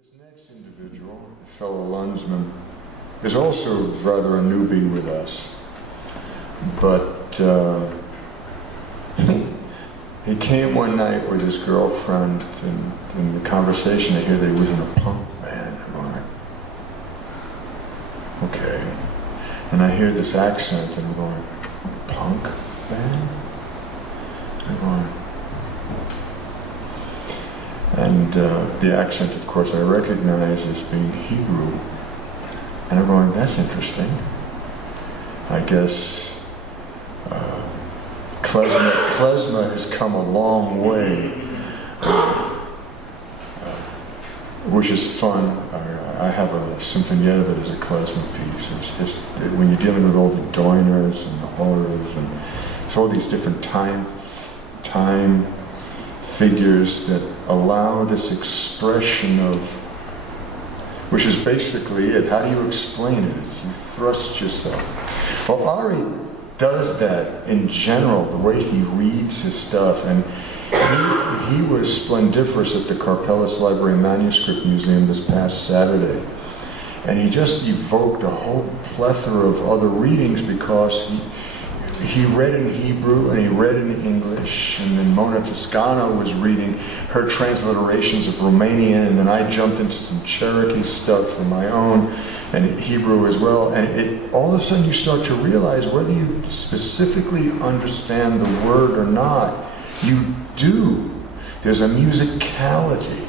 This next individual, fellow Lundsman, is also rather a newbie with us, but he came one night with his girlfriend, and in the conversation I hear that he was in a punk band. I'm going, okay. And I hear this accent and I'm going, punk band? I'm going, and the accent, of course, I recognize as being Hebrew. And I'm going, that's interesting. I guess klezmer has come a long way, which is fun. I have a symphonietta that is a klezmer piece. It's just, when you're dealing with all the doiners and the horrors, and it's all these different time figures that allow this expression of, which is basically it. How do you explain it? You thrust yourself. Well, Arie does that in general, the way he reads his stuff, and he was splendiferous at the Karpelis Library and Manuscript Museum this past Saturday, and he just evoked a whole plethora of other readings because he read in Hebrew and he read in English, and then Mona Toscano was reading her transliterations of Romanian, and then I jumped into some Cherokee stuff for my own, and Hebrew as well, and all of a sudden you start to realize whether you specifically understand the word or not, you do. There's a musicality.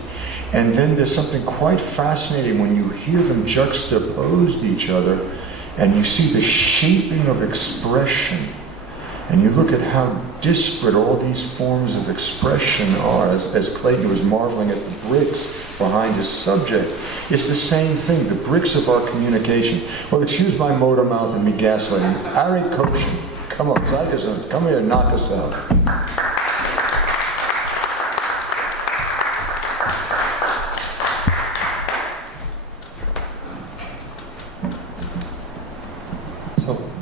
And then there's something quite fascinating when you hear them juxtaposed each other, and you see the shaping of expression, and you look at how disparate all these forms of expression are, as Clayton was marveling at the bricks behind his subject. It's the same thing, the bricks of our communication. Well, excuse my motor mouth and me gaslighting. Arie Kishon, come on, come here and knock us out.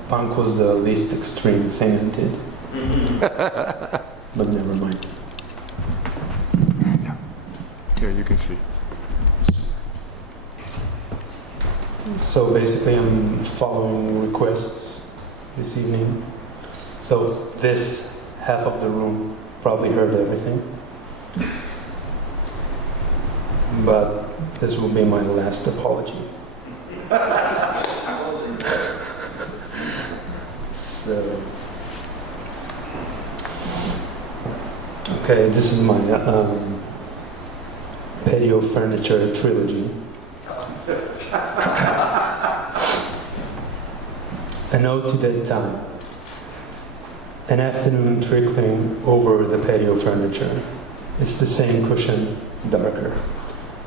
Punk was the least extreme thing I did. But never mind. Here, you can see. So basically I'm following requests this evening. So this half of the room probably heard everything. But this will be my last apology. So, okay, this is my patio furniture trilogy. An ode to that time. An afternoon trickling over the patio furniture. It's the same cushion, darker.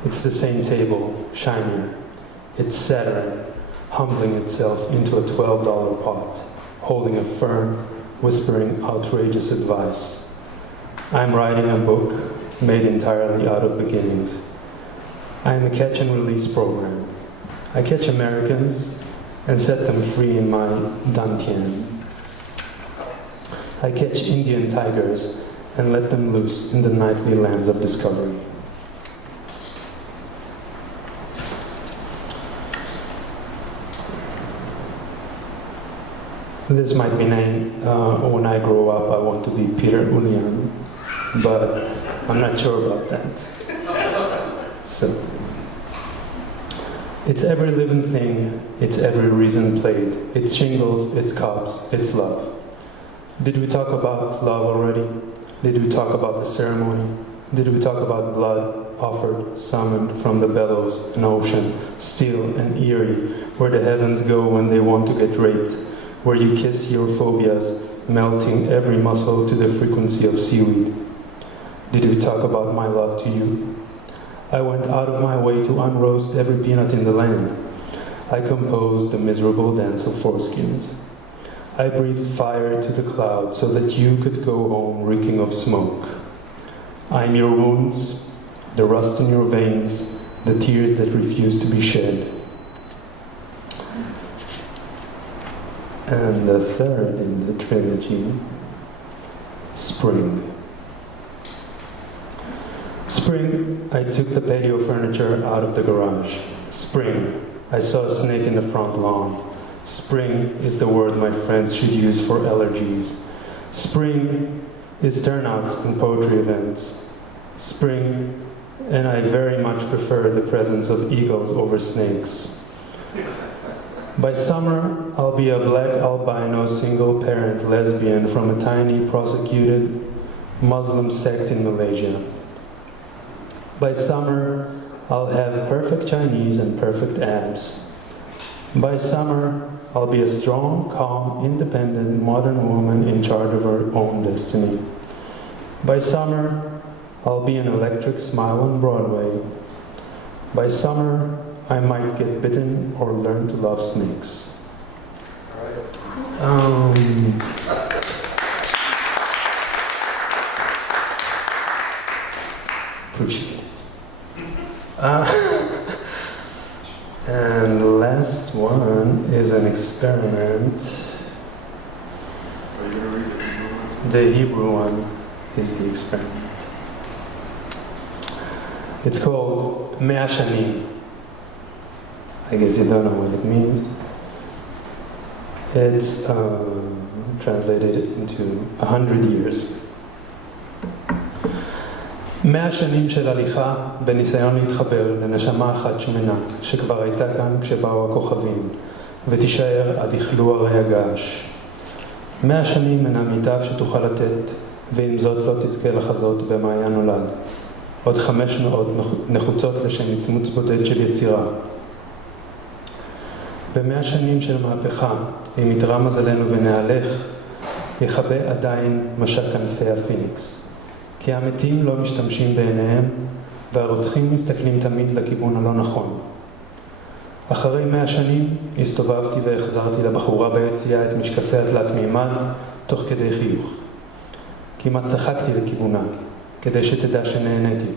It's the same table, shinier. It's Saturn, humbling itself into a $12 pot, holding a fern, whispering outrageous advice. I'm writing a book made entirely out of beginnings. I am a catch and release program. I catch Americans and set them free in my dantian. I catch Indian tigers and let them loose in the nightly lands of discovery. This might be named, when I grow up, I want to be Peter Ulian, but I'm not sure about that. So, it's every living thing, it's every reason played, it's shingles, it's cops, it's love. Did we talk about love already? Did we talk about the ceremony? Did we talk about blood offered, summoned from the bellows, an ocean, still and eerie, where the heavens go when they want to get raped? Where you kiss your phobias, melting every muscle to the frequency of seaweed. Did we talk about my love to you? I went out of my way to unroast every peanut in the land. I composed the miserable dance of foreskins. I breathed fire to the clouds so that you could go home reeking of smoke. I'm your wounds, the rust in your veins, the tears that refuse to be shed. And the third in the trilogy, spring. Spring, I took the patio furniture out of the garage. Spring, I saw a snake in the front lawn. Spring is the word my friends should use for allergies. Spring is turnouts and poetry events. Spring, and I very much prefer the presence of eagles over snakes. By summer, I'll be a black albino single-parent lesbian from a tiny prosecuted Muslim sect in Malaysia. By summer, I'll have perfect Chinese and perfect abs. By summer, I'll be a strong, calm, independent, modern woman in charge of her own destiny. By summer, I'll be an electric smile on Broadway. By summer, I might get bitten or learn to love snakes. Appreciate it. And the last one is an experiment. Are you going to read the Hebrew one? The Hebrew one is the experiment. It's called Mea Shanim. I guess you don't know what it means. It's translated into 100 years. 100 שנים של הליכה בניסיון להתחבר לנשמה אחת שמנה שכבר הייתה כאן כשבאו הכוכבים ותישאר עד יכלו הרי הגעש. 100 שנים מן המיטב שתוכל לתת ועם זאת לא תזכה לחזות במה היה נולד. עוד 500 נחוצות לשם מצמוץ בודד של יצירה. ב100 שנים של מהפכה, אם יתרע מזלנו ונהלך, יכבה עדיין משק כנפי הפיניקס. כי המתים לא משתמשים בעיניהם, והרוצחים מסתכלים תמיד לכיוון הלא נכון. אחרי 100 שנים הסתובבתי והחזרתי לבחורה ביציאה את משקפי התלת מימד, תוך כדי חיוך. כמעט צחקתי לכיוונה, כדי שתדע שנהניתי,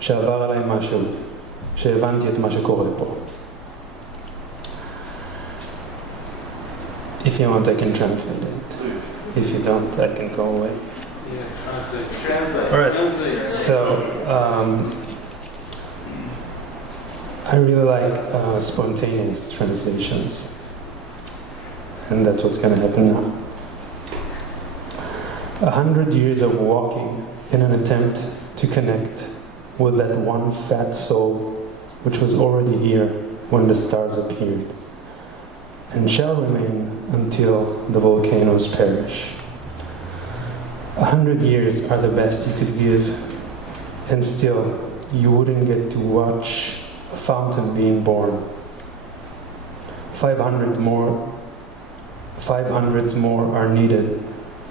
שעבר עליי משהו, שהבנתי את מה שקורה פה. If you want, I can translate it. If you don't, I can go away. Translate. All right. So, I really like spontaneous translations, and that's what's going to happen now. 100 years of walking in an attempt to connect with that one fat soul which was already here when the stars appeared, and shall remain until the volcanoes perish. 100 years are the best you could give, and still you wouldn't get to watch a fountain being born. 500 more 500s more are needed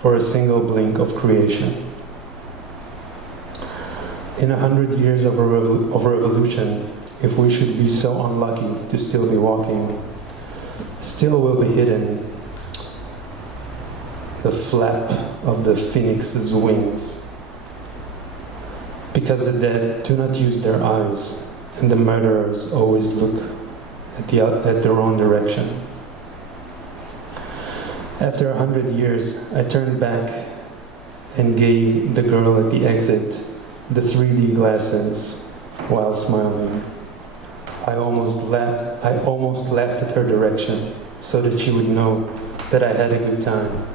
for a single blink of creation. In 100 years of revolution, if we should be so unlucky to still be walking, still will be hidden the flap of the phoenix's wings. Because the dead do not use their eyes, and the murderers always look at their own direction. After 100 years, I turned back and gave the girl at the exit the 3D glasses while smiling. I almost laughed at her direction so that she would know that I had a good time,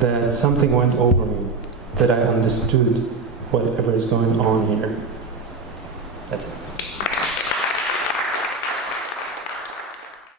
that something went over me, that I understood whatever is going on here. That's it.